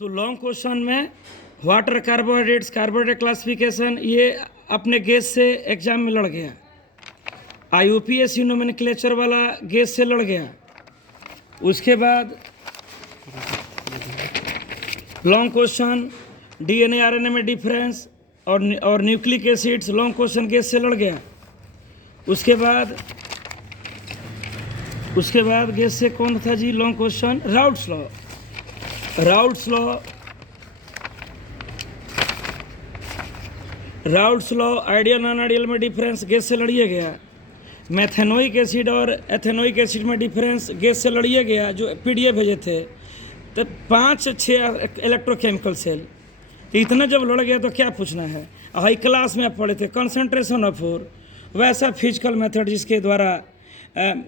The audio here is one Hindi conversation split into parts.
तो लॉन्ग क्वेश्चन में वाटर कार्बोहाइड्रेट्स कार्बोहाइड्रेट क्लासिफिकेशन ये अपने गैस से एग्जाम में लड़ गया। IUPAC नोमेनक्लेचर वाला गैस से लड़ गया। उसके बाद लॉन्ग क्वेश्चन DNA RNA में डिफरेंस और न्यूक्लिक एसिड्स लॉन्ग क्वेश्चन गैस से लड़ गया। उसके बाद गैस से कौन था जी long question? Raoult's law ideal non ideal में डिफरेंस गैस से लड़िए गया। मैथेनोइक एसिड और एथेनोइक एसिड में डिफरेंस गैस से लड़िए गया जो PDF भेजे थे। तो 5-6 इलेक्ट्रोकेमिकल सेल, तो इतना जब लड़ गया तो क्या पूछना है। हाई क्लास में आप पढ़े थे कंसंट्रेशन ऑफ ओर, वैसा फिजिकल मेथड जिसके द्वारा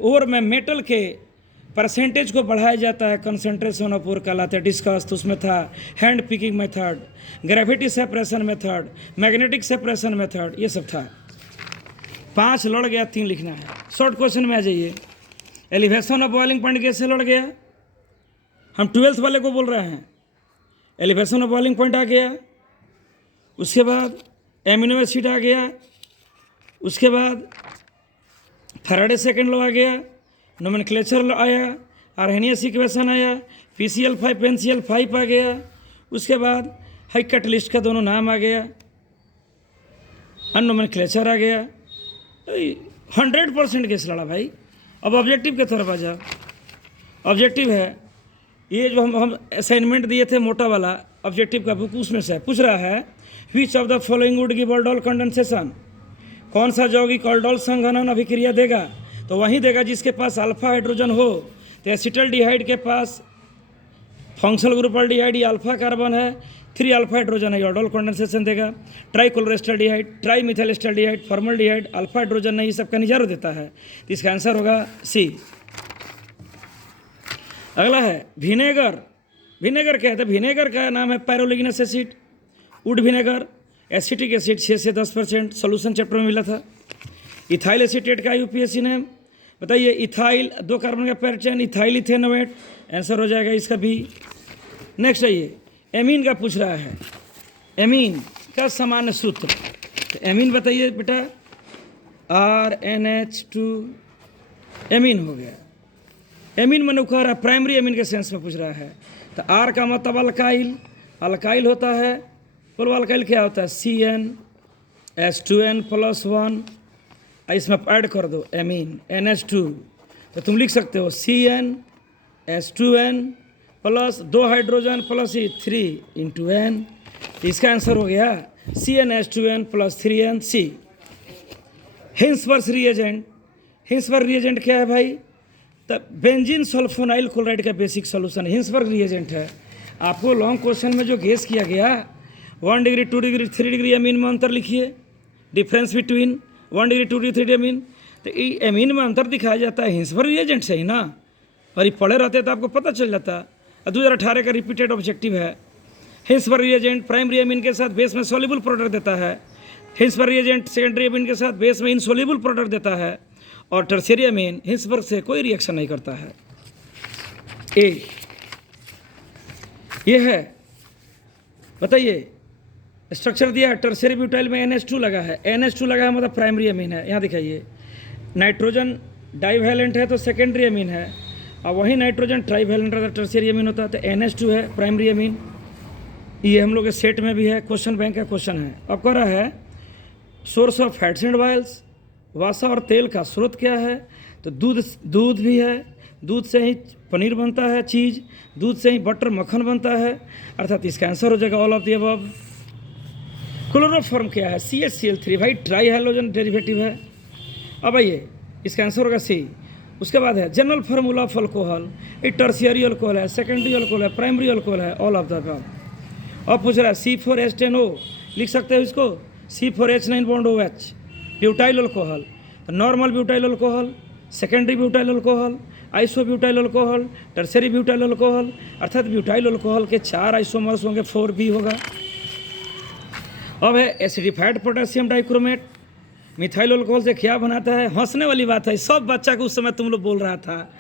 ओर में मेटल के परसेंटेज को बढ़ाया जाता है कंसंट्रेशन ऑफ ओर कहलाता है डिस्कस। तो उसमें था hand picking method, gravity separation method, magnetic separation method, ये सब था। 5 लड़ गया, 3 लिखना है। शॉर्ट क्वेश्चन में आ जाइए। एलिवेशन ऑफ बॉइलिंग पॉइंट कैसे लड़ गया? हम 12th वाले को बोल रहे हैं। एलिवेशन ऑफ बॉइलिंग पॉइंट आ गया, उसके बाद एमिनो एसिड आ गया, उसके बाद फैराडे सेकेंड लॉ आ गया, नोमेनक्लेचर आया, आर्हेनियस इक्वेशन आया, PCl5 NCl5 आ गया। उसके बाद हाई कैटलिस्ट का दोनों नाम आ गया, नोमेनक्लेचर आ गया। 100% केस लड़ा भाई। अब ऑब्जेक्टिव के तरफ आ जाओ। ऑब्जेक्टिव है ये जो हम असाइनमेंट दिए थे मोटा वाला ऑब्जेक्टिव का बुक, उसमें से पूछ रहा है which of the following would give aldol condensation, कौन सा यौगिक ऑल्डोल संघनन अभिक्रिया देगा? तो वही देगा जिसके पास अल्फा हाइड्रोजन हो। तो एसिटल्डिहाइड के पास फंक्शनल ग्रुप अल्डिहाइड ये अल्फा कार्बन है, 3 अल्फा हाइड्रोजन है, ऑल्डोल कंडेंसेशन देगा। ट्राइक्लोरेस्टल्डिहाइड, ट्राई मिथाइलेस्टल्डिहाइड, फॉर्मल्डिहाइड, अल्फा हाइड्रोजन नहीं, ये सब का निजारो देता है। तो इसका आंसर होगा C। अगला है विनेगर। विनेगर क्या है? तो विनेगर का नाम है pyroligneous acid, wood vinegar. Acetic acid 6 से 10% सोल्यूशन चैप्टर में मिला था। इथाइल एसीटेट का IUPAC नेम बताइए। इथाइल 2 कार्बन का पैर चेन, इथाइल इथेनोएट, आंसर हो जाएगा इसका भी। नेक्स्ट है ये एमीन का पूछ रहा है। एमीन का सामान्य सूत्र, तो एमीन बताइए बेटा। RNH2 एमीन हो गया। एमीन मैंने कह रहा है प्राइमरी एमीन के सेंस में पूछ रहा है। तो R का मतलब अल्काइल, अल्काइल होता है। बोलो अल्काइल क्या होता है? CnH2n+1, इसमें ऐड कर दो एमीन NH2, तो तुम लिख सकते हो CnH2n plus 2 hydrogen plus 3 × n। तो इसका आंसर हो गया CnH2n + 3n C। Hinsberg reagent, Hinsberg reagent क्या है भाई? तब बेंजीन सल्फोनाइल क्लोराइड का बेसिक सॉल्यूशन हिंसवर्थ रिएजेंट है। आपको लॉन्ग क्वेश्चन में जो गेस किया गया 1 डिग्री 2 डिग्री 3 डिग्री एमीन में अंतर लिखिए, difference between 1 degree 2 degree 3 degree amine. तो ये एमीन में अंतर दिखाया जाता है हिंसवर्थ रिएजेंट से ही ना, और ये पढ़े रहते तो आपको पता चल जाता। 2018 का रिपीटेड ऑब्जेक्टिव है। हिंसवर्थ रिएजेंट प्राइमरी एमीन के साथ बेस में सोल्यूबल प्रोडक्ट देता है। हिंसवर्थ रिएजेंट सेकेंडरी एमीन के साथ बेस में इनसोल्यूबल प्रोडक्ट देता है। और टर्शियरी एमीन हिंसवर्थ से कोई रिएक्शन नहीं करता है। ये है बताइए स्ट्रक्चर दिया है। टर्शियरी ब्यूटाइल में NH2 लगा है, NH2 लगा है मतलब प्राइमरी एमीन है। यहाँ दिखाइए नाइट्रोजन डाइवैलेंट है तो सेकेंडरी एमीन है, और वही नाइट्रोजन ट्राइवैलेंट रहता है टर्शियरी एमीन होता है। तो NH2 है प्राइमरी एमीन। ये हम लोग के सेट में भी है, क्वेश्चन बैंक का क्वेश्चन है। अब कह रहा है source of fats and oils, वसा और तेल का स्रोत क्या है? तो दूध भी है, दूध से ही पनीर बनता है चीज़, दूध से ही बटर मक्खन बनता है, अर्थात इसका आंसर हो जाएगा all of the above. Chloroform क्या है? CHCl3 भाई, ट्राई हाइड्रोजन डेरिवेटिव है। अब आइए इसका आंसर होगा C। उसके बाद है जनरल फार्मूला ऑफ अल्कोहल, ये टर्शियरी अल्कोहल है, सेकेंडरी अल्कोहल है, प्राइमरी अल्कोहल है, ऑल ऑफ द अबव। अब पूछ रहा है C4H10O, लिख सकते हो इसको C4H9 bond OH, butyl alcohol. तो normal butyl alcohol, secondary butyl alcohol, iso butyl alcohol, tertiary butyl alcohol, अर्थात ब्यूटाइल अल्कोहल के 4 आइसोमर्स होंगे, 4B होगा। अब है acidified potassium dichromate, methyl alcohol से क्या बनाता है? हंसने वाली बात है, सब बच्चा को उस समय तुम लोग बोल रहा था।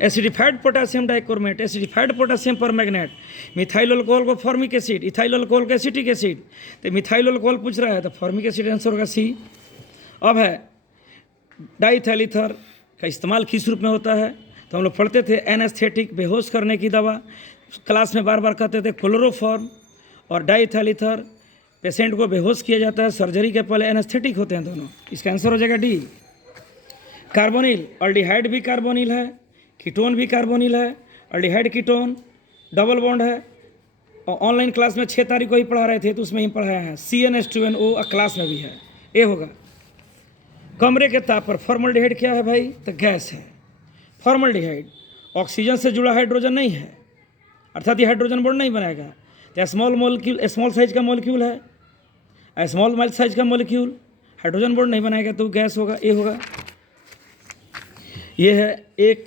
Acidified potassium dichromate, acidified potassium permanganate, methyl alcohol को फॉर्मिक एसिड, इथाइल अल्कोहल को एसिटिक एसिड। तो मिथाइल अल्कोहल पूछ रहा है तो फॉर्मिक एसिड आंसर होगा सी। अब है डाइथैल का इस्तेमाल किस रूप में होता है? तो हम लोग पढ़ते थे एनेस्थेटिक, बेहोश करने की दवा। क्लास में बार बार कहते थे क्लोरोफॉर्म और डाइथैल पेशेंट को बेहोश किया जाता है, सर्जरी के पहले एनेस्थेटिक होते हैं दोनों। इसका आंसर हो जाएगा डी। कार्बोनिल, अल्डिहाइड भी कार्बोनिल है, कीटोन भी कार्बोनिल है, अल्डिहाइड कीटोन डबल बॉन्ड है। और ऑनलाइन क्लास में 6 तारीख को ही पढ़ा रहे थे तो उसमें ही पढ़ाया है। CnH2nO क्लास में भी है, ए होगा। कमरे के ताप पर फॉर्मल्डिहाइड क्या है भाई? तो गैस है। फॉर्मल्डिहाइड ऑक्सीजन से जुड़ा हाइड्रोजन नहीं है, अर्थात ये हाइड्रोजन बॉन्ड नहीं बनाएगा। तो स्मॉल साइज का मॉलिक्यूल है, स्मॉल साइज का मॉलिक्यूल हाइड्रोजन बॉन्ड नहीं बनाएगा तो गैस होगा, ए होगा। ये है एक,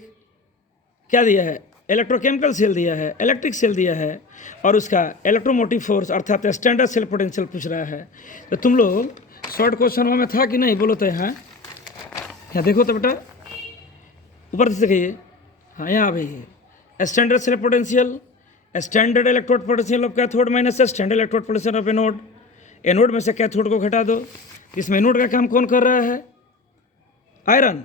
क्या दिया है? इलेक्ट्रोकेमिकल सेल दिया है, इलेक्ट्रिक सेल दिया है, और उसका इलेक्ट्रोमोटिव फोर्स अर्थात स्टैंडर्ड सेल पोटेंशियल पूछ रहा है। तो तुम लोग शॉर्ट क्वेश्चन में था कि नहीं? बोलो तो यहाँ देखो तो बेटा, ऊपर से देखिए, हाँ यहाँ भाई standard cell potential, standard electrode potential of cathode minus standard electrode potential of anode. Anode में से कैथोड को घटा दो। इसमें एनोड का काम कौन कर रहा है? आयरन।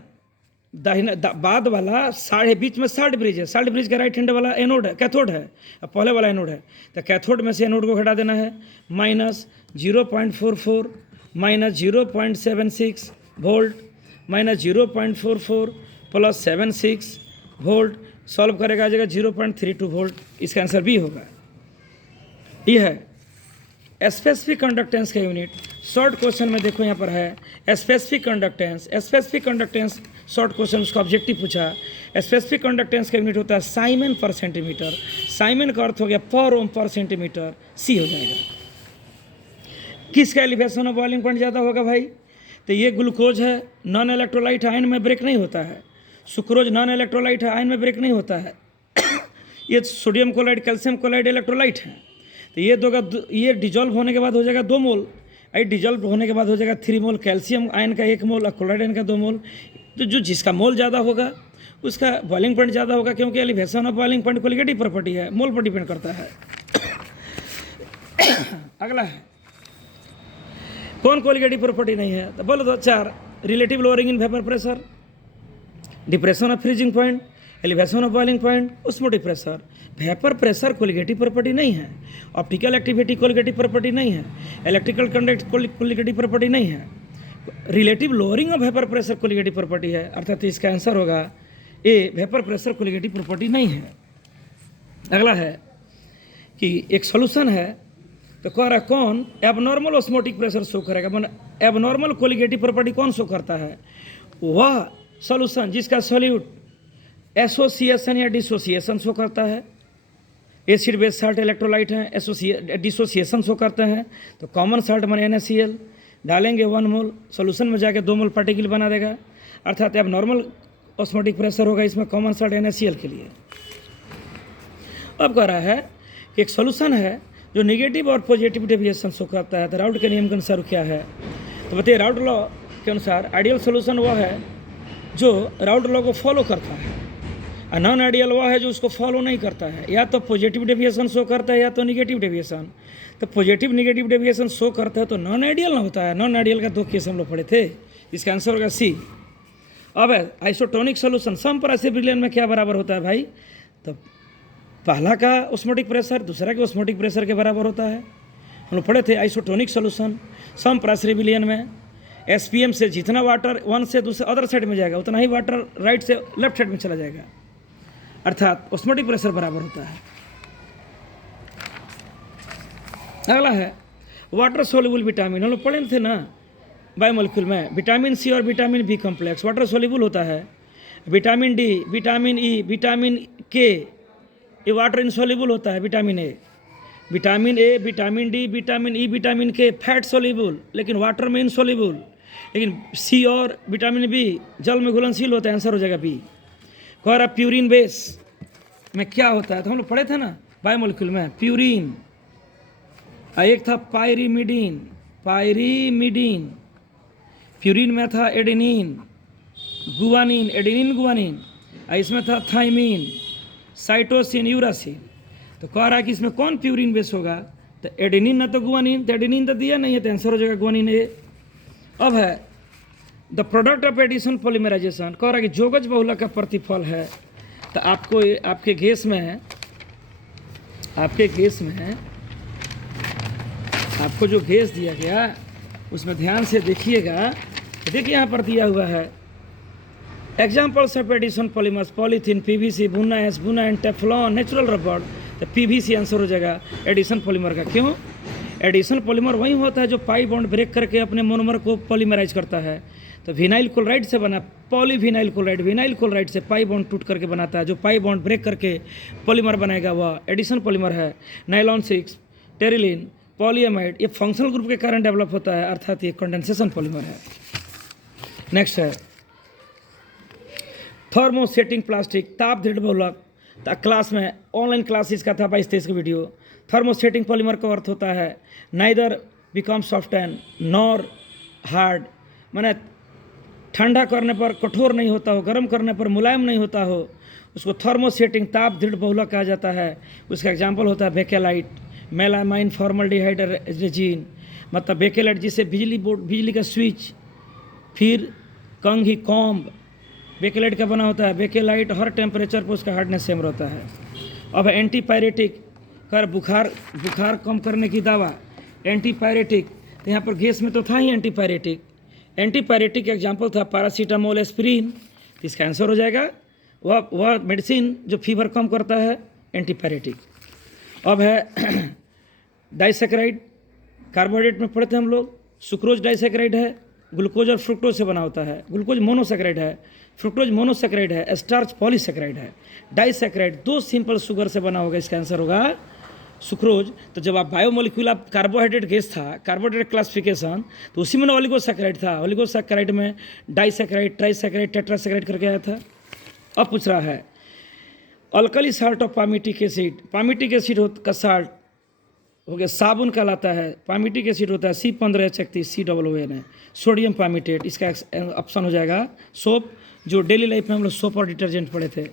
बाद वाला साढ़े बीच में साल्ट ब्रिज है, साल्ट ब्रिज का राइट हैंड वाला एनोड है, कैथोड है, अब पहले वाला एनोड है। तो कैथोड में से एनोड को घटा देना है, minus 0.44 minus 0.76 volt minus 0.44 plus 76 volt, solve करेगा आ जाएगा 0.32 वोल्ट। इसका आंसर बी होगा। ये है स्पेसिफिक कंडक्टेंस का यूनिट। शॉर्ट क्वेश्चन में देखो यहाँ पर है specific conductance. Specific conductance short question, उसका ऑब्जेक्टिव पूछा। स्पेसिफिक कंडक्टेंस का यूनिट होता है साइमन पर सेंटीमीटर। साइमन का अर्थ हो गया पर ओम पर सेंटीमीटर, सी हो जाएगा। किसका एलिवेशन ऑफ बॉइलिंग पॉइंट ज़्यादा होगा भाई? तो ये ग्लूकोज है, नॉन इलेक्ट्रोलाइट, आयन में ब्रेक नहीं होता है। सुक्रोज नॉन इलेक्ट्रोलाइट है, आयन में ब्रेक नहीं होता है। ये sodium chloride, calcium chloride electrolyte है। तो ये डिजॉल्व होने के बाद हो जाएगा 2 मोल, ये डिजॉल्व होने के बाद हो जाएगा 3 मोल, कैल्शियम आयन का 1 मोल और क्लोराइड आयन का 2 मोल। तो जो जिसका मोल ज़्यादा होगा उसका बॉइलिंग पॉइंट ज़्यादा होगा, क्योंकि elevation of boiling point colligative property है, मोल पर डिपेंड करता है। अगला है कौन कोलिगेटिव प्रॉपर्टी नहीं है? तो बोलो तो 4। Relative lowering in vapour pressure, depression of freezing point, elevation of boiling point, osmotic pressure. Vapour pressure colligative property नहीं है, ऑप्टिकल एक्टिविटी कोलिगेटिव प्रॉपर्टी नहीं है, इलेक्ट्रिकल कंडक्ट कोलिगेटिव प्रॉपर्टी नहीं है, relative lowering of vapour pressure colligative property है। अर्थात इसका आंसर होगा ए, वेपर प्रेशर कोलिगेटिव प्रॉपर्टी नहीं है। अगला है कि एक सॉल्यूशन है, तो कह रहा कौन एबनॉर्मल ऑस्मोटिक प्रेशर शो करेगा, मतलब एबनॉर्मल कोलिगेटिव प्रॉपर्टी कौन शो करता है? वह सॉल्यूशन जिसका सॉल्यूट एसोसिएशन या डिसोसिएशन शो करता है। एसिड बेस साल्ट इलेक्ट्रोलाइट हैं, डिसोसिएशन शो करते हैं। तो कॉमन साल्ट माने NaCl डालेंगे 1 मोल, सॉल्यूशन में जाके 2 मोल पार्टिकल बना देगा। अर्थात अब नॉर्मल ऑस्मोटिक प्रेशर होगा इसमें कॉमन साल्ट NaCl के लिए। अब कह रहा है कि एक सॉल्यूशन है जो नेगेटिव और पॉजिटिव डेविएशन शो करता है। तो राउट के नियम के अनुसार क्या है? तो बताइए, राउट लॉ के अनुसार आइडियल सॉल्यूशन वह है जो राउट लॉ को फॉलो करता है, और नॉन आइडियल वह है जो उसको फॉलो नहीं करता है। या तो पॉजिटिव डेविएशन शो करता है या तो निगेटिव डेविएशन। तो पॉजिटिव निगेटिव डेविएशन शो करता है तो नॉन आइडियल ना होता है। नॉन आइडियल का 2 केस हम लोग पढ़े थे, इसका आंसर होगा सी। अब है आइसोटोनिक सॉल्यूशन, समपरासिब्रिलियन में क्या बराबर होता है भाई? तो पहला का ऑस्मोटिक प्रेशर दूसरा के ऑस्मोटिक प्रेशर के बराबर होता है। हम लोग पढ़े थे आइसोटोनिक सॉल्यूशन समपरासिब्रिलियन में SPM से जितना वाटर 1 से दूसरे अदर साइड में जाएगा उतना ही वाटर राइट से लेफ्ट साइड में चला जाएगा, अर्थात ऑस्मोटिक प्रेशर बराबर होता है। अगला है वाटर सोल्यूबल विटामिन। हम लोग पढ़े थे ना बायोमोलिक्यूल में, विटामिन सी और vitamin B complex water soluble होता है। Vitamin D, vitamin E, vitamin K, ये वाटर इनसोल्यूबल होता है। Vitamin A, vitamin D, vitamin E, vitamin K fat soluble लेकिन वाटर में इनसोल्यूबल। लेकिन सी और विटामिन बी जल में घुलनशील होता है, आंसर हो जाएगा बी। कह रहा प्यूरिन बेस में क्या होता है? तो हम लोग पढ़े थे ना बायोमोलिक्यूल में, प्यूरिन, एक था पायरीमिडीन। प्यूरिन में था एडेनिन, गुआनिन, एडेनिन गुआनिन, और इसमें था थाइमिन, साइटोसिन, यूरासिन। तो कह रहा है कि इसमें कौन प्यूरिन बेस होगा, तो एडेनिन ना तो गुआनिन, तो एडेनिन तो दिया नहीं है, तो आंसर हो जाएगा गुआनिन है। अब है the product of addition polymerisation, कह रहा है कि जोगज बहुलक का प्रतिफल है। तो आपको आपके केस में आपको जो गैस दिया गया उसमें ध्यान से देखिएगा। देखिए यहाँ पर दिया हुआ है examples of addition polymers, polythene, PVC, Buna S, Buna and Teflon, natural रबड़। तो पीवीसी आंसर हो जाएगा एडिशन पॉलीमर का। क्यों? एडिशन पॉलीमर वही होता है जो पाई बॉन्ड ब्रेक करके अपने मोनोमर को पॉलीमराइज करता है। तो विनाइल क्लोराइड से बना पॉलीविनाइल क्लोराइड, विनाइल क्लोराइड से पाई बॉन्ड टूट करके बनाता है, जो पाई बॉन्ड ब्रेक करके पॉलीमर बनाएगा वह एडिशन पॉलीमर है। नाइलॉन 6, टेरिलिन, पॉलीएमाइड, ये फंक्शनल ग्रुप के कारण डेवलप होता है, अर्थात ये कंडेंसेशन पॉलीमर है। नेक्स्ट है थर्मोसेटिंग प्लास्टिक, ताप दृढ़ बहुलक। क्लास में ऑनलाइन क्लासेस का था 22-23 का वीडियो। थर्मोसेटिंग पॉलीमर का अर्थ होता है neither become soft and nor hard, माने ठंडा करने पर कठोर नहीं होता हो, गर्म करने पर मुलायम नहीं होता हो, उसको थर्मोसेटिंग ताप दृढ़ बहुलक कहा जाता है। उसका एग्जाम्पल होता है बेकेलाइट, मेलामाइन, फॉर्मल्डिहाइड, रेजिन। मतलब बेकेलाइट जिससे बिजली का स्विच, फिर कंघी, कॉम्ब, बेकेलाइट का बना होता है। बेकेलाइट हर टेम्परेचर पर उसका हार्डनेस सेम रहता है। अब एंटीपायरेटिक कर बुखार कम करने की दवा, एंटीपायरेटिक। तो यहाँ पर गैस में तो था ही एंटीपायरेटिक। एंटीपायरेटिक एग्जाम्पल था पैरासीटामोल, एस्पिरिन। इसका आंसर हो जाएगा वह मेडिसिन जो फीवर कम करता है, एंटीपायरेटिक। अब है डाइसेक्राइड, कार्बोहाइड्रेट में पढ़ते हैं हम लोग। सुक्रोज डाइसेक्राइड है, ग्लूकोज और फ्रुक्टोज से बना होता है। ग्लूकोज मोनोसेक्राइड है, फ्रुक्टोज मोनोसेक्राइड है, स्टार्च पॉलीसेक्राइड है। डाइसेक्राइड 2 सिंपल शुगर से बना होगा, इसका आंसर होगा सुक्रोज। तो जब आप बायोमोलिक्यूल, आप कार्बोहाइड्रेट गैस था, कार्बोहाइड्रेट क्लासिफिकेशन, तो उसी में ओलिगोसेक्राइड था। ओलिगोसेक्राइड में डाइसेक्राइड, ट्राइसेक्राइड, टेट्रासेक्राइड करके आया था। अब पूछ रहा है alkali salt of palmitic acid, palmitic acid का साल्ट हो गया साबुन कहलाता है। पामिटिक एसिड होता है C15H31, COON है। सोडियम पामिटेट, इसका ऑप्शन हो जाएगा सोप, जो डेली लाइफ में हम लोग सोप और डिटर्जेंट पढ़े थे।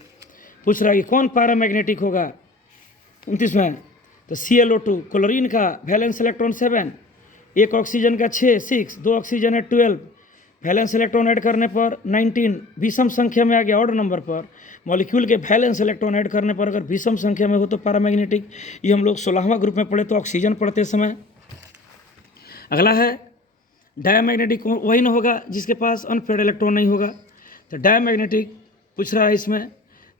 पूछ रहा है कि कौन पैरामैग्नेटिक होगा 29 में, तो ClO2, क्लोरीन का वैलेंस इलेक्ट्रॉन 7, एक ऑक्सीजन का 6, 2 ऑक्सीजन है 12, वैलेंस इलेक्ट्रॉन ऐड करने पर 19, विषम संख्या में आ गया ऑर्डर नंबर पर। मॉलिक्यूल के वैलेंस इलेक्ट्रॉन ऐड करने पर अगर विषम संख्या में हो तो पैरामैग्नेटिक। ये हम लोग 16वां ग्रुप में पढ़े तो ऑक्सीजन पढ़ते समय। अगला है डायमैग्नेटिक, वही ना होगा जिसके पास अनपेड इलेक्ट्रॉन नहीं होगा। तो डायमैग्नेटिक पूछ रहा है इसमें,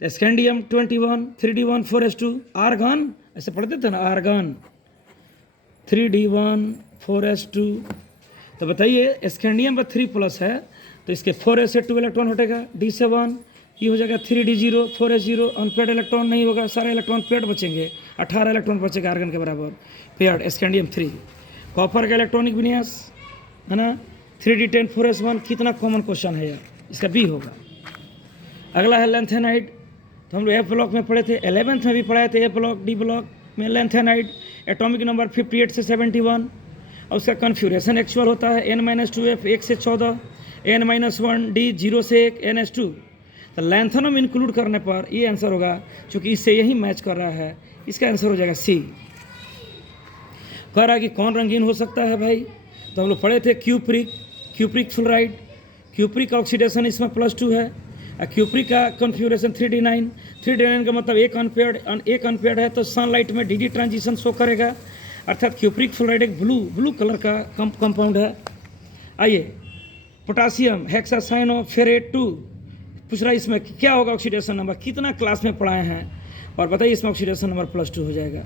तो स्कैंडियम 21, 3D1, 4s2, आर्गन, ऐसे पढ़ते थे ना, आर्गन 3D1, 4s2। तो बताइए स्कैंडियम पर 3+ है, तो इसके 4s से 2 इलेक्ट्रॉन हटेगा, D7, ये हो जाएगा 3D0, 4s0, अनपेड इलेक्ट्रॉन नहीं होगा, सारे इलेक्ट्रॉन पेड बचेंगे, 18 इलेक्ट्रॉन बचेगा आर्गन के बराबर, पेड स्कैंडियम 3। कॉपर का इलेक्ट्रॉनिक विन्यास है ना 3D10, 4s1, कितना कॉमन क्वेश्चन है यार, इसका B होगा। अगला है लेंथेनाइड, तो हम लोग F ब्लॉक में पढ़े थे, 11th में भी पढ़ाए थे। F ब्लॉक, D ब्लॉक में लेंथेनाइड, एटॉमिक नंबर 58 से 71, और उसका कन्फ्यूरेशन एक्चुअल होता है N-2F 1 से 14, N-1 D 0 से 1 NS2। तो लैंथेनम इंक्लूड करने पर ये आंसर होगा, क्योंकि इससे यही मैच कर रहा है, इसका आंसर हो जाएगा C। कह रहा है कि कौन रंगीन हो सकता है भाई, तो हम लोग पढ़े थे क्यूप्रिक फ्लोराइड। क्यूप्रिक ऑक्सीडेशन इसमें +2 है, क्यूप्रिक का कन्फ्यूरेशन 3D9। 3D9 का मतलब एक अनपेयर्ड है, तो सनलाइट में DD ट्रांजिशन शो करेगा, अर्थात क्यूप्रिक फ्लोराइड एक ब्लू कलर का कंपाउंड है। आइए पोटासियम हेक्सासाइनोफेरेट 2, पूछ रहा है इसमें क्या होगा ऑक्सीडेशन नंबर, कितना क्लास में पढ़ाए हैं, और बताइए इसमें ऑक्सीडेशन नंबर +2 हो जाएगा।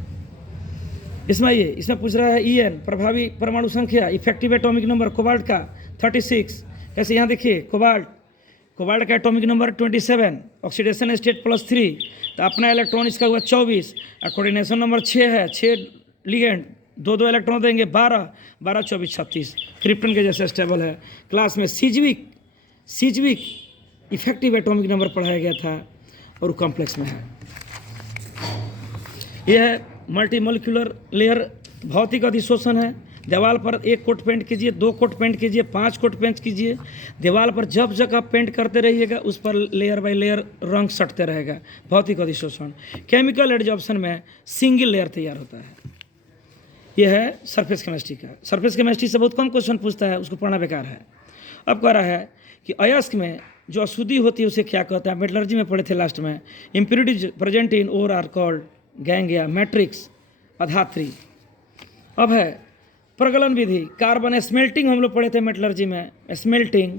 इसमें पूछ रहा है EN, प्रभावी परमाणु संख्या, इफेक्टिव एटॉमिक नंबर कोबाल्ट का 36। कैसे यहाँ देखिए कोबाल्ट का एटॉमिक नंबर 27, ऑक्सीडेशन स्टेट +3, तो अपना इलेक्ट्रॉन इसका हुआ 24, और कोऑर्डिनेशन नंबर 6 है, 6 लिगेंड 2 इलेक्ट्रॉन देंगे, 12, 24, 36, क्रिप्टन के जैसे स्टेबल है। क्लास में सीजविक इफेक्टिव एटॉमिक नंबर पढ़ाया गया था, और कॉम्प्लेक्स में है। यह है मल्टी मॉलिक्यूलर लेयर, भौतिक अधिशोषण है, दीवार पर 1 कोट पेंट कीजिए, 2 कोट पेंट कीजिए, 5 कोट पेंट कीजिए। दीवार पर जब जगह पेंट करते रहिएगा उस पर लेयर बाय लेयर रंग सटते रहेगा। भौतिक अधिशोषण। केमिकल एडजॉर्प्शन में सिंगल लेयर तैयार होता है। यह है सरफेस केमिस्ट्री का। सरफेस केमिस्ट्री से बहुत कम क्वेश्चन पूछता है, उसको पढ़ना बेकार है। अब कह रहा है कि अयस्क में जो अशुद्धि होती है उसे क्या कहता है। मेटलर्जी में पढ़े थे लास्ट में। Impurities present in ore are called gangue या मैट्रिक्स अधात्री। अब है प्रगलन विधि। कार्बन स्मेल्टिंग हम लोग पढ़े थे मेटलर्जी में। Smelting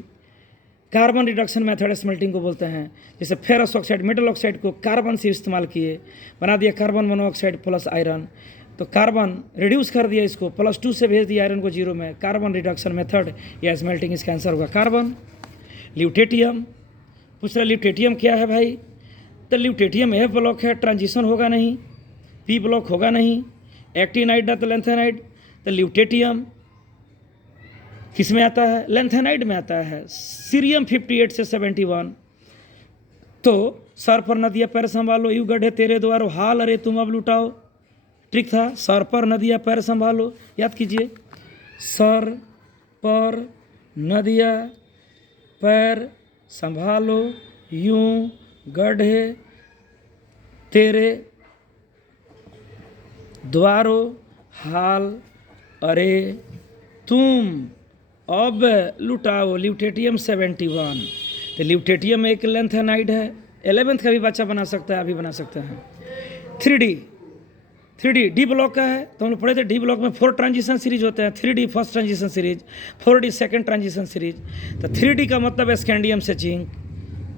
carbon reduction method smelting को बोलते हैं। जैसे फेरस ऑक्साइड मेटल ऑक्साइड को कार्बन से इस्तेमाल किए, बना दिया कार्बन मोनोऑक्साइड प्लस आयरन। तो कार्बन रिड्यूस कर दिया, इसको +2 से भेज दिया आयरन को 0 में। कार्बन रिडक्शन मेथड या स्मेल्टिंग, इसका आंसर होगा कार्बन। ल्यूटेटियम पूछ रहा ल्यूटेटियम क्या है भाई। तो ल्यूटेटियम F ब्लॉक है, ट्रांजिशन होगा नहीं, P ब्लॉक होगा नहीं। एक्टिनाइड है तो लेंथेनाइड। तो ल्यूटेटियम किस में आता है, लेंथेनाइड में आता है। सीरियम 58 से 71। तो सर पर नदिया पैर संभालो, यू गढ़े तेरे द्वारो, हाल अरे तुम अब लुटाओ। ट्रिक था, सर पर नदिया पैर संभालो, याद कीजिए। सर पर नदिया पैर संभालो, यूं गढ़े तेरे द्वारो, हाल अरे तुम अब लुटाओ। ल्यूटेटियम 71। तो ल्यूटेटियम एक लेंथेनाइड है। 11th का भी बच्चा बना सकता है, अभी बना सकते हैं। 3D डी ब्लॉक का है। तो हम लोग पढ़े थे डी ब्लॉक में 4 ट्रांजिशन सीरीज होते हैं। 3D first transition series, 4D second transition series. तो 3D का मतलब स्कैंडियम से जिंक,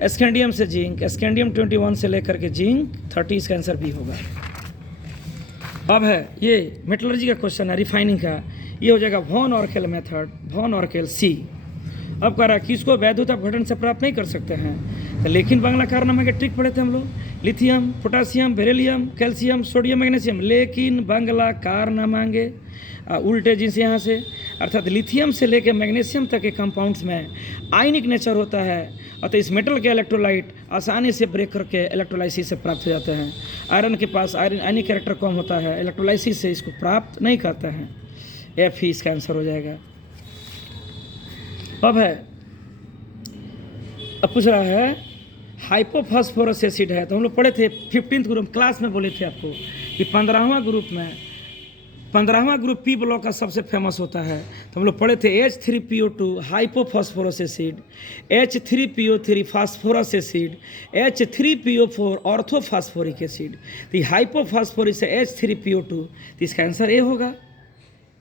स्कैंडियम से जिंक, स्कैंडियम 21 से लेकर के जिंक 30, इसका आंसर भी होगा। अब है ये मेटलर्जी का क्वेश्चन है, रिफाइनिंग का। ये हो जाएगा वॉन ऑर्केल मेथड, वॉन ऑर्केल सी। अब कह रहा है कि इसको वैद्युत अपघटन से प्राप्त नहीं कर सकते हैं। तो लेकिन बांग्ला कारनामा के ट्रिक पढ़े थे हम लोग। Lithium, potassium, beryllium, calcium, sodium, magnesium. लेकिन बांग्ला कारनामांगे उल्टे जिनसे यहाँ से, अर्थात लिथियम से लेकर मैग्नीशियम तक के कंपाउंड्स में आयनिक नेचर होता है। अतः इस मेटल के इलेक्ट्रोलाइट आसानी से ब्रेक करके इलेक्ट्रोलाइसिस से प्राप्त हो जाते हैं। आयरन के पास आयरन आयनिक कैरेक्टर कम होता है, इलेक्ट्रोलाइसिस से इसको प्राप्त नहीं करते हैं। F ही इसका आंसर हो जाएगा। अब है, अब पूछ रहा है हाइपोफॉस्फोरस एसिड है। तो हम लोग पढ़े थे 15th ग्रुप क्लास में, बोले थे आपको कि 15वां ग्रुप में 15वां ग्रुप P ब्लॉक का सबसे फेमस होता है। तो हम लोग पढ़े थे H3PO2 hypophosphorous acid, H3PO3 phosphorus acid, H3PO4 orthophosphoric acid. तो हाइपोफॉस्फोरिक से H3PO2, तो इसका आंसर ए होगा।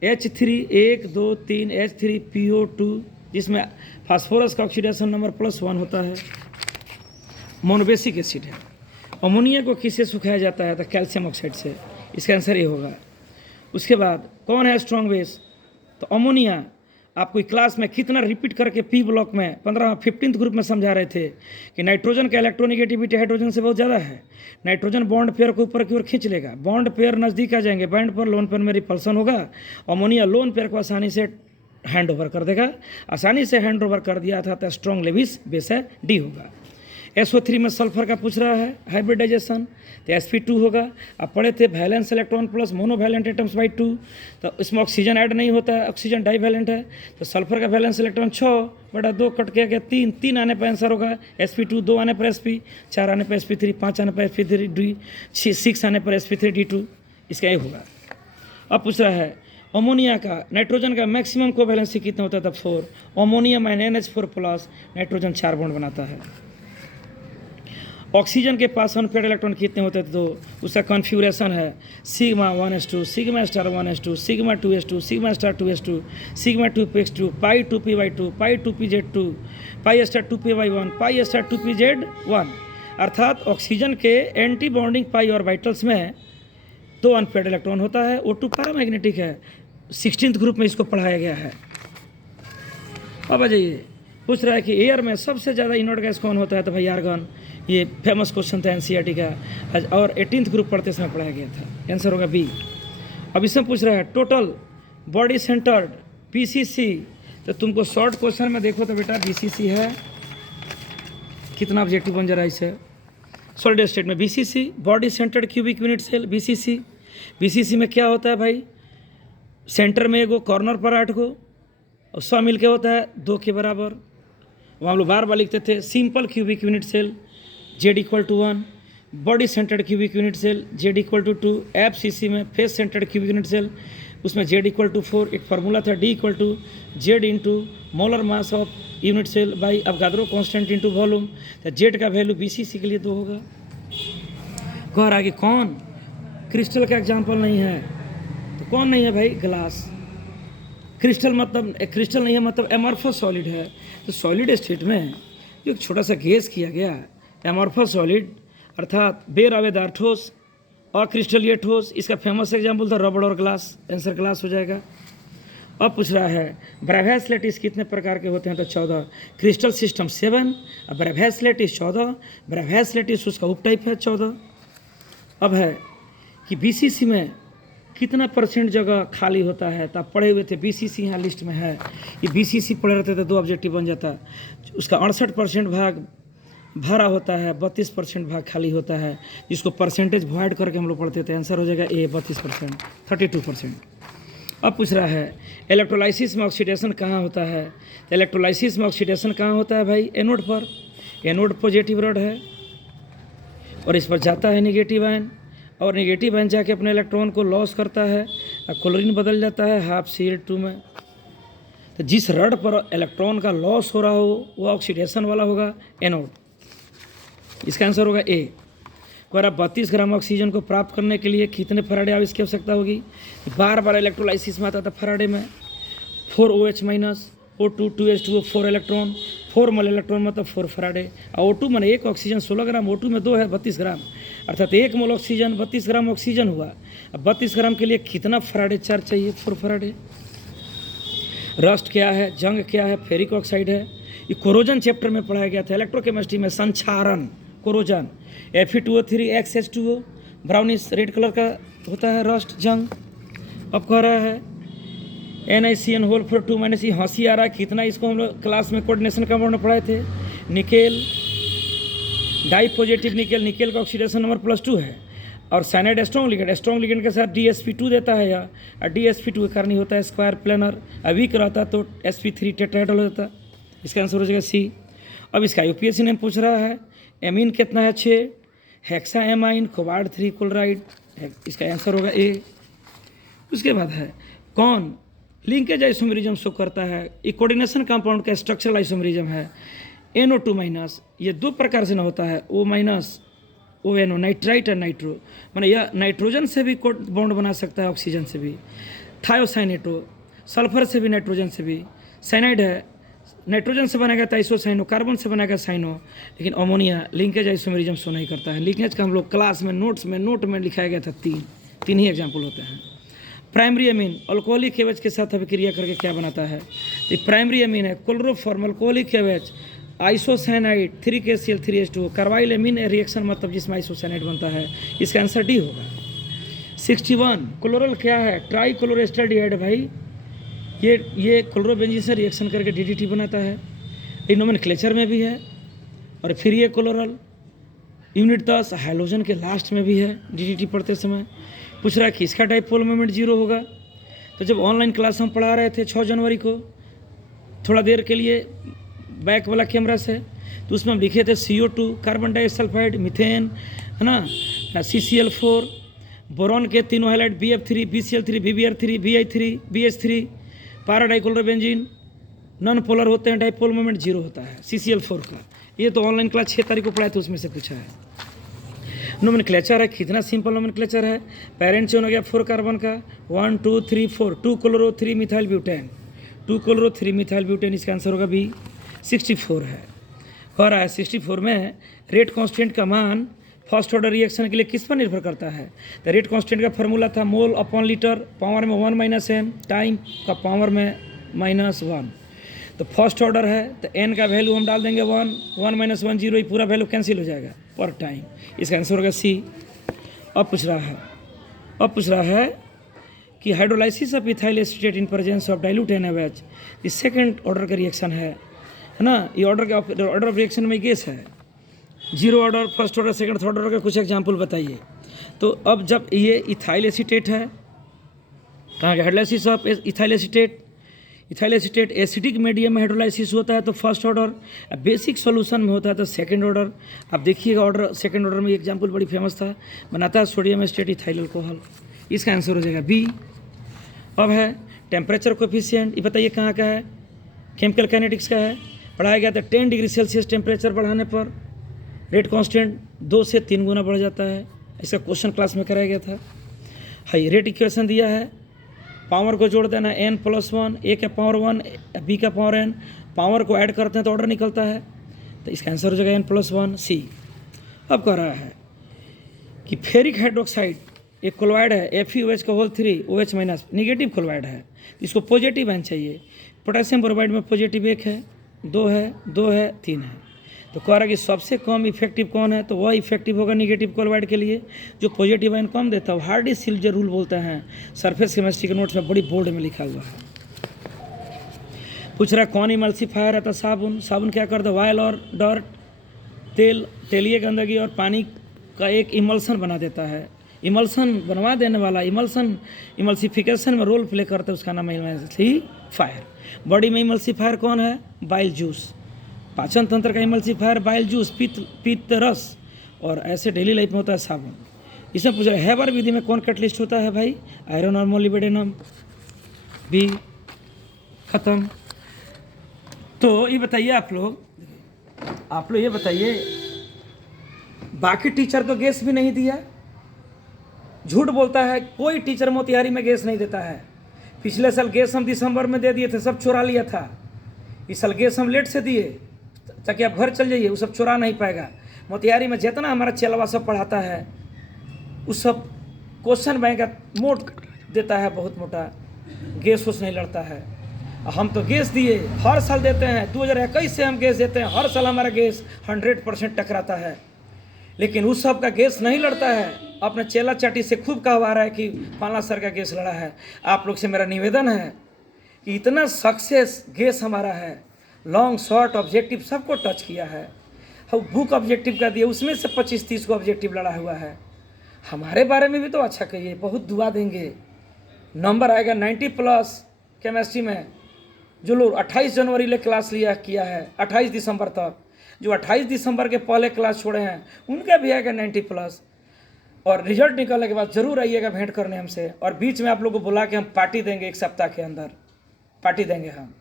H3 1 2 3 H3PO2, जिसमें फास्फोरस का ऑक्सीडेशन नंबर +1 होता है। मोनोबेसिक एसिड है। अमोनिया को किससे सुखाया जाता है, तो कैल्शियम ऑक्साइड से, इसका आंसर ये होगा। उसके बाद कौन है स्ट्रॉन्ग बेस, तो अमोनिया। आपको क्लास में कितना रिपीट करके P ब्लॉक में 15th ग्रुप में समझा रहे थे कि नाइट्रोजन का इलेक्ट्रोनिगेटिविटी हाइड्रोजन से बहुत ज़्यादा है। नाइट्रोजन बॉन्ड पेयर को ऊपर की ओर खींच लेगा, बॉन्ड पेयर नज़दीक आ जाएंगे, बॉन्ड पर लोन पेयर में रिपल्सन होगा। अमोनिया लोन पेयर को आसानी से हैंड ओवर कर देगा। आसानी से हैंड ओवर कर दिया था तो स्ट्रॉन्ग लेविस बेस है, डी होगा। SO3 में सल्फर का पूछ रहा है हाइब्रिडाइजेशन, तो sp2 होगा। अब पढ़े थे valence electron plus monovalent atoms by 2, तो इसमें ऑक्सीजन ऐड नहीं होता है, ऑक्सीजन डाईवैलेंट है। तो सल्फर का वैलेंस इलेक्ट्रॉन 6/2 कट के गया 3, 3 आने पर आंसर होगा sp2, 2 आने पर sp, 4 आने पर sp3, 5 आने पर sp3d, 6 आने पर sp3d2, इसका ये होगा। अब पूछ रहा है अमोनिया का नाइट्रोजन का मैक्सिमम कोवैलेंसी कितना होता था, 4। अमोनिया में NH4+, नाइट्रोजन 4 बॉन्ड बनाता है। ऑक्सीजन के पास अनपेड इलेक्ट्रॉन कितने होते थे, तो उसका कॉन्फ़िगरेशन है sigma 1s2, sigma star 1s2, sigma 2s2, sigma star 2s2, sigma 2p(x2), पाई 2p/2, पाई 2pz2, pi star 2p/1, pi star 2pz1। अर्थात ऑक्सीजन के एंटी बॉन्डिंग पाई ऑर्बिटल्स में 2 अनपेड इलेक्ट्रॉन होता है। O2 पैरामैग्नेटिक है। 16th ग्रुप में इसको पढ़ाया गया है। अब आ जाइए, पूछ रहा है कि एयर में सबसे ज़्यादा इनर्ट गैस कौन होता है, तो भाई आर्गन। ये फेमस क्वेश्चन था NCERT का, और 18th ग्रुप पढ़ते समय पढ़ाया गया था। आंसर होगा बी। अब इसमें पूछ रहा है टोटल बॉडी सेंटर्ड BCC, तो तुमको शॉर्ट क्वेश्चन में देखो तो बेटा BCC है, कितना ऑब्जेक्टिव बन जा रहा है इससे। सॉलिड स्टेट में BCC body centred cubic unit cell BCC। BCC में क्या होता है भाई, सेंटर में एगो, कॉर्नर पर 8 गो, और 100 मिल के होता है 2 के बराबर। वहाँ हम लोग बार बार लिखते थे simple cubic unit cell Z equal to 1, body centred cubic unit cell Z equal to 2, FCC में face centered cubic unit cell उसमें जेड इक्वल टू 4, एक फार्मूला था D equal to Z into molar mass of unit cell by Avogadro constant into volume. तो जेड का वैल्यू बीसीसी के लिए 2 होगा। कह रहा कि कौन क्रिस्टल का एग्जाम्पल नहीं है, तो कौन नहीं है भाई? ग्लास। क्रिस्टल मतलब क्रिस्टल नहीं है मतलब एमॉर्फस सॉलिड है। तो सॉलिड स्टेट में जो एक छोटा सा गैस किया गया एमॉर्फस सॉलिड अर्थात बेरावेदार ठोस और क्रिस्टलीय ठोस, इसका फेमस एग्जाम्पल था रबड़ और ग्लास। आंसर ग्लास हो जाएगा। अब पूछ रहा है ब्रेवैस लैटिस कितने प्रकार के होते हैं? तो 14। क्रिस्टल सिस्टम 7, ब्रेवैस लैटिस 14, ब्रेवैस लैटिस उसका उप टाइप है 14। अब है कि बीसीसी में कितना % जगह खाली होता है? तो आप पढ़े हुए थे, बीसीसी यहाँ लिस्ट में है। ये बीसीसी पढ़े रहते थे 2 ऑब्जेक्टिव बन जाता। उसका 68% भाग भरा होता है, 32% भाग खाली होता है, जिसको परसेंटेज वॉइड करके हम लोग पढ़ते थे। आंसर हो जाएगा ए 32%, 32%। अब पूछ रहा है इलेक्ट्रोलाइसिस में ऑक्सीडेशन कहाँ होता है? तो इलेक्ट्रोलाइसिस में ऑक्सीडेशन कहाँ होता है भाई? एनोड पर। एनोड पॉजिटिव रॉड है और इस पर जाता है निगेटिव आयन, और निगेटिव आयन जाके अपने इलेक्ट्रॉन को लॉस करता है और क्लोरीन बदल जाता है हाफ Cl2 में। तो जिस रड पर इलेक्ट्रॉन का लॉस हो रहा हो वो ऑक्सीडेशन वाला होगा एनोड। इसका आंसर होगा ए। अगर 32 ग्राम ऑक्सीजन को प्राप्त करने के लिए कितने फराडे आवेश की आवश्यकता होगी? बार बार इलेक्ट्रोलाइसिस में आता था फराडे में 4OH minus O2 2H2O 4 electron, 4 मोल इलेक्ट्रॉन मतलब 4 फराडे, और O2 मैंने एक ऑक्सीजन 16 ग्राम, O2 में 2 है 32 ग्राम, अर्थात 1 मोल ऑक्सीजन 32 ग्राम ऑक्सीजन हुआ। अब 32 ग्राम के लिए कितना फराडे चार्ज चाहिए? 4 फराडे। रस्ट क्या है? जंग क्या है? फेरिक ऑक्साइड है। ये कोरोजन चैप्टर में पढ़ाया गया था इलेक्ट्रोकेमिस्ट्री में, संक्षारण corrosion. Fe2O3 XH2O brownish red colour का होता है रस्ट जंग। अब कह रहा है NiCN होल फॉर 2 माइनस, ये हंसी आ रहा है कितना, इसको हम लोग क्लास में कोऑर्डिनेशन कंपाउंड में पढ़ाए थे। Nickel di positive nickel, nickel का ऑक्सीडेशन नंबर +2 है, और साइनाइड स्ट्रॉन्ग लिगेंड के साथ DsP2 देता है या, और DsP2 के कारण ही होता है स्क्वायर प्लेनर, वीक रहता तो sp3 टेट्राहेड्रल हो जाता। इसका आंसर हो जाएगा सी। अब इसका यूपीएससी ने पूछ रहा है एमीन कितना है? 6, हेक्सा एमाइन, कोबाल्ट 3 क्लोराइड, इसका आंसर होगा ए। उसके बाद है कौन लिंकेज आइसोमेरिज्म शो करता है? ये कोऑर्डिनेशन कंपाउंड का स्ट्रक्चरल आइसोमेरिज्म है। NO2 माइनस, ये 2 प्रकार से ना होता है, O माइनस ONO, नाइट्राइट और नाइट्रो, माने यह नाइट्रोजन से भी बॉन्ड बना सकता है, ऑक्सीजन से भी। थायोसाइनेटो, सल्फर से भी, नाइट्रोजन से भी। साइनाइड है, नाइट्रोजन से बनेगा तो आइसोसाइनो, कार्बन से बनेगा साइनो, लेकिन अमोनिया लिंकेज आइसोमेरिज्म शो नहीं करता है। लिंकेज का हम लोग क्लास में नोट में लिखाया गया था, 3 ही एग्जाम्पल होते हैं। प्राइमरी अमीन अल्कोहलिक एवज के साथ अभिक्रिया करके क्या बनाता है? तो प्राइमरी अमीन है क्लोरोफॉर्म अल्कोहलिक एवज आइसोसाइनाइड 3KCl3H2O, कार्बाइल अमीन रिएक्शन मतलब जिसमें आइसोसाइनाइड बनता है। इसका आंसर डी होगा। 61 क्लोरल क्या है? ट्राई क्लोरोएस्टरडिहाइड भाई, ये क्लोरोबेंजीन से रिएक्शन करके DDT बनाता है। ये नोमेनक्लेचर में भी है, और फिर ये क्लोरल यूनिट 10 हाइड्रोजन के लास्ट में भी है DDT पढ़ते समय। पूछ रहा है कि इसका डाइपोल मोमेंट 0 होगा। तो जब ऑनलाइन क्लास हम पढ़ा रहे थे 6 जनवरी को, थोड़ा देर के लिए बैक वाला कैमरा से, तो उसमें हम लिखे थे CO2 कार्बन डाइसल्फाइड, मीथेन है ना, CCl4, बोरॉन के तीनों highlight BF3 BCl3 BBr3 BI3 BH3, पारा डाइक्लोरोबेंजीन नॉन पोलर होते हैं, डाइपोल मोमेंट 0 होता है CCl4 का। ये तो ऑनलाइन क्लास 6 तारीख को पढ़ाए थे, उसमें से पूछा है। नोमेनक्लेचर है, कितना सिंपल नोमेनक्लेचर है। पेरेंट चेन हो गया 4 कार्बन का, 1 2 3 4, 2 chloro 3 methyl butane, 2 chloro 3 methyl butane, इसका आंसर होगा बी। 64 है। हो रहा है 64 में रेट कांस्टेंट का मान फर्स्ट ऑर्डर रिएक्शन के लिए किस पर निर्भर करता है? तो रेट कांस्टेंट का फॉर्मूला था मोल अपॉन लीटर, पावर में 1 - m, टाइम का पावर में -1। तो फर्स्ट ऑर्डर है तो n का वैल्यू हम डाल देंगे 1 1 - 1 0, ये पूरा वैल्यू कैंसिल हो जाएगा पर टाइम। इसका आंसर होगा सी। अब पूछ रहा है कि hydrolysis of ethyl acetate in presence of dilute NaOH, ये सेकंड ऑर्डर का रिएक्शन है ना। ये ऑर्डर ऑफ रिएक्शन में गेस है, 0 order, first order, second, third order का कुछ एग्जाम्पल बताइए। तो अब जब ये इथाइल एसीटेट है कहाँ गया hydrolysis of ethyl acetate. Ethyl acetate acidic medium में हाइड्रोलाइसिस होता है तो फर्स्ट ऑर्डर, बेसिक सॉल्यूशन में होता है तो सेकंड ऑर्डर। आप देखिएगा ऑर्डर सेकंड ऑर्डर में एग्जांपल बड़ी फेमस था, बनाता है सोडियम एस्टेट इथाइल अल्कोहल। इसका आंसर हो जाएगा बी। अब है टेम्परेचर कोफिशिएंट, ये बताइए कहाँ का है, केमिकल काइनेटिक्स का है, पढ़ाया गया था 10 डिग्री सेल्सियस टेम्परेचर बढ़ाने पर रेट कांस्टेंट 2 से 3 गुना बढ़ जाता है। ऐसा क्वेश्चन क्लास में कराया गया था। हाई रेट इक्वेशन दिया है, पावर को जोड़ देना n+1, a का पावर 1 b का पावर n, पावर को ऐड करते हैं तो ऑर्डर निकलता है, तो इसका आंसर हो जाएगा n+1 सी। अब कह रहा है कि फेरिक हाइड्रोक्साइड एक क्लोराइड है FeOH का होल 3 OH- निगेटिव क्लोराइड है, इसको पॉजिटिव आयन चाहिए। पोटेशियम ब्रोमाइड में पॉजिटिव 1 है, 2 है, 2 है, 3 है, तो कह रहा है कि सबसे कम इफेक्टिव कौन है, तो वह इफेक्टिव होगा निगेटिव क्लोराइड के लिए जो पॉजिटिव आयन कम देता है। हार्डी-सिल्जर रूल बोलते हैं, सरफेस केमिस्ट्री के नोट्स में बड़ी बोल्ड में लिखा हुआ है। पूछ रहा है कौन इमल्सिफायर है, तो साबुन। साबुन क्या करता है, ऑयल और डर्ट, तेल, तेलीय गंदगी और पानी का एक इमल्सन बना देता है। इमल्सन बनवा देने वाला इमल्सिफिकेशन में रोल प्ले करता है, उसका नाम है इमल्सिफायर। बॉडी में इमल्सिफायर कौन है, बाइल जूस। पाचन तंत्र का इमल्सिफायर बाइल जूस, पित्त रस, और ऐसे डेली लाइफ में होता है साबुन। इसमें पूछ रहा है हैबर विधि में कौन कैटलिस्ट होता है भाई, आयरन और मोलिब्डेनम। बी, खत्म। तो ये बताइए आप लोग ये बताइए, बाकी टीचर तो गैस भी नहीं दिया, झूठ बोलता है, कोई टीचर मोतिहारी में गैस नहीं देता है। पिछले साल गैस हम दिसंबर में दे दिए थे, सब चुरा लिया था। इस साल गैस हम लेट से दिए ताकि आप घर चल जाइए, वो सब चुरा नहीं पाएगा। मोतिहारी में जितना हमारा चेलवा सब पढ़ाता है उस सब क्वेश्चन बैंक मोट देता है, बहुत मोटा, गैस उस नहीं लड़ता है। हम तो गैस दिए, हर साल देते हैं, 2021 से हम गैस देते हैं, हर साल हमारा गैस 100% टकराता है, लेकिन उस सब का गैस नहीं लड़ता है। अपने चेला चाटी से खूब कहवा रहा है कि फलाना सर का गैस लड़ा है। आप लोग से मेरा निवेदन है कि इतना सक्सेस गैस हमारा है, लॉन्ग शॉर्ट ऑब्जेक्टिव सबको टच किया है। हम बुक ऑब्जेक्टिव का दिए, उसमें से 25-30 को ऑब्जेक्टिव लड़ा हुआ है। हमारे बारे में भी तो अच्छा कहिए, बहुत दुआ देंगे। नंबर आएगा 90+ केमिस्ट्री में। जो लोग 28 जनवरी ले क्लास लिया किया है 28 दिसंबर तक, जो 28 दिसंबर के पहले क्लास छोड़े हैं उनका भी आएगा 90+। और रिजल्ट निकलने के बाद ज़रूर आइएगा भेंट करने हमसे, और बीच में आप लोगों को बुला के हम पार्टी देंगे, 1 सप्ताह के अंदर पार्टी देंगे, हम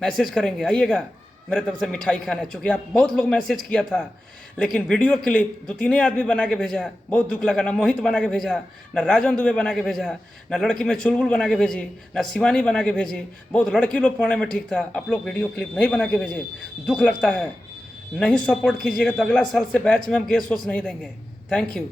मैसेज करेंगे, आइएगा मेरे तरफ से मिठाई खाने। चूँकि आप बहुत लोग मैसेज किया था, लेकिन वीडियो क्लिप 2-3 आदमी बना के भेजा, बहुत दुख लगा। ना मोहित बना के भेजा, ना राजन दुबे बना के भेजा, ना लड़की में चुलबुल बना के भेजी, ना शिवानी बना के भेजी। बहुत लड़की लोग पढ़ने में ठीक था, आप लोग वीडियो क्लिप नहीं बना के भेजे, दुख लगता है। नहीं सपोर्ट कीजिएगा तो अगला साल से बैच में हम गैस वोस नहीं देंगे। Thank you.